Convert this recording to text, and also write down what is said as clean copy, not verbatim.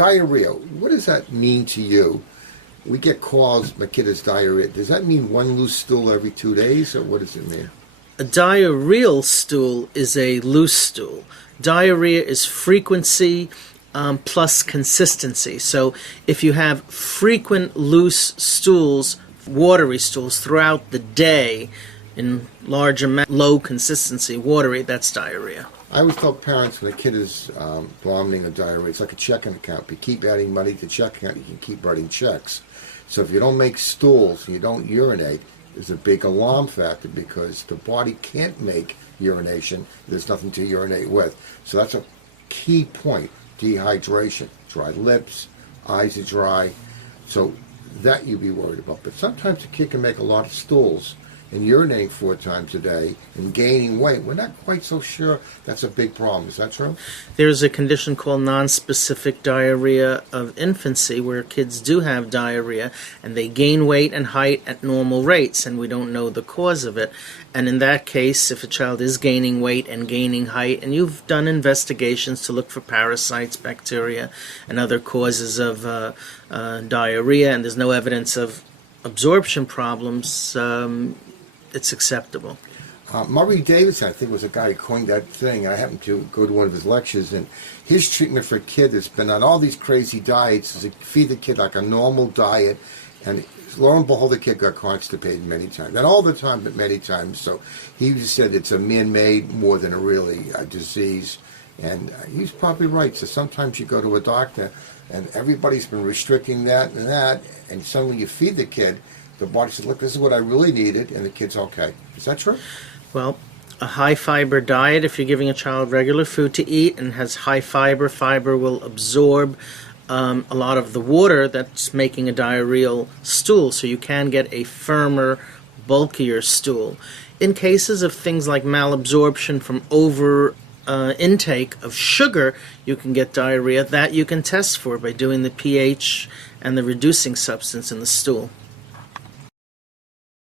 Diarrhea, what does that mean to you? We get calls, my kid has diarrhea. Does that mean one loose stool every 2 days, or what does it mean? A diarrheal stool is a loose stool. Diarrhea is frequency plus consistency. So if you have frequent loose stools, watery stools throughout the day in large amount, low consistency, watery, that's diarrhea. I always tell parents when a kid is vomiting or diarrhea, it's like a checking account. If you keep adding money to the checking account, you can keep writing checks. So if you don't make stools and you don't urinate, there's a big alarm factor because the body can't make urination. There's nothing to urinate with. So that's a key point. Dehydration, dry lips, eyes are dry. So that you'd be worried about. But sometimes a kid can make a lot of stools and urinating 4 times a day and gaining weight. We're not quite so sure that's a big problem. Is that true? There's a condition called nonspecific diarrhea of infancy where kids do have diarrhea and they gain weight and height at normal rates and we don't know the cause of it. And in that case, if a child is gaining weight and gaining height and you've done investigations to look for parasites, bacteria, and other causes of diarrhea and there's no evidence of absorption problems, it's acceptable. Murray Davidson, I think, was a guy who coined that thing. I happened to go to one of his lectures, and his treatment for a kid that's been on all these crazy diets is to feed the kid like a normal diet, and lo and behold, the kid got constipated many times. Not all the time, but many times. So he just said it's a man-made more than a really disease, and he's probably right. So sometimes you go to a doctor, and everybody's been restricting that, and suddenly you feed the kid, the body says, look, this is what I really needed, and the kid's okay. Is that true? Well, a high-fiber diet, if you're giving a child regular food to eat and has high fiber, fiber will absorb a lot of the water that's making a diarrheal stool, so you can get a firmer, bulkier stool. In cases of things like malabsorption from over intake of sugar, you can get diarrhea. That you can test for by doing the pH and the reducing substance in the stool.